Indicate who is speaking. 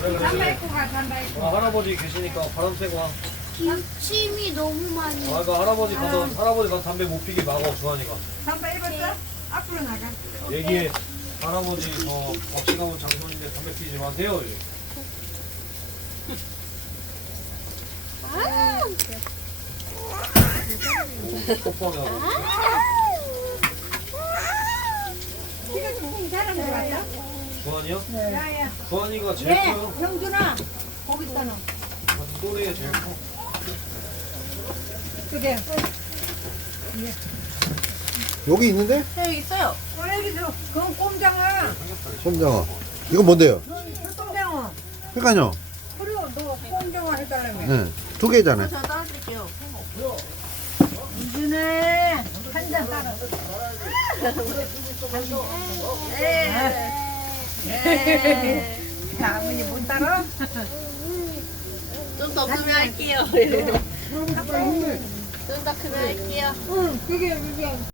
Speaker 1: 그래,
Speaker 2: 잠바
Speaker 1: 그래.
Speaker 2: 입고 가, 잠바 입고.
Speaker 1: 할아버지 계시니까 바람 쐬고 와.
Speaker 3: 기침이 너무 많이.
Speaker 1: 그 할아버지 가서 담배 못 피게 막어, 주환이가.
Speaker 2: 잠바 입었어? 앞으로 나가.
Speaker 1: 얘기해. 할아버지 없이 가면 장소인데 담배 피지 마세요. 이래.
Speaker 3: 아,
Speaker 1: 뽀뽀하게 하고.
Speaker 2: 지금 사람 들어왔다?
Speaker 1: 주환이요?
Speaker 2: 야야.
Speaker 1: 주환이가 제일
Speaker 2: 예,
Speaker 1: 커요.
Speaker 2: 형준아. 거기 있다 너.
Speaker 1: 같은 또래에 제일 커.
Speaker 2: 그래.
Speaker 4: 여기 있는데?
Speaker 3: 여기 있어요.
Speaker 2: 여기도 그건 꼼장어.
Speaker 4: 솜장어. 이건 뭔데요?
Speaker 2: 꼼장어.
Speaker 4: 그러니까요.
Speaker 2: 그리고 너 꼼장어 해달라며.
Speaker 4: 네. 두 개잖아요.
Speaker 3: 제가 따라드릴게요.
Speaker 2: 이준아 한잔 따라. 자, 아버님 못 따라?
Speaker 3: 좀 더 크면 할게요. 좀 더 크면 할게요.
Speaker 2: 응, 그게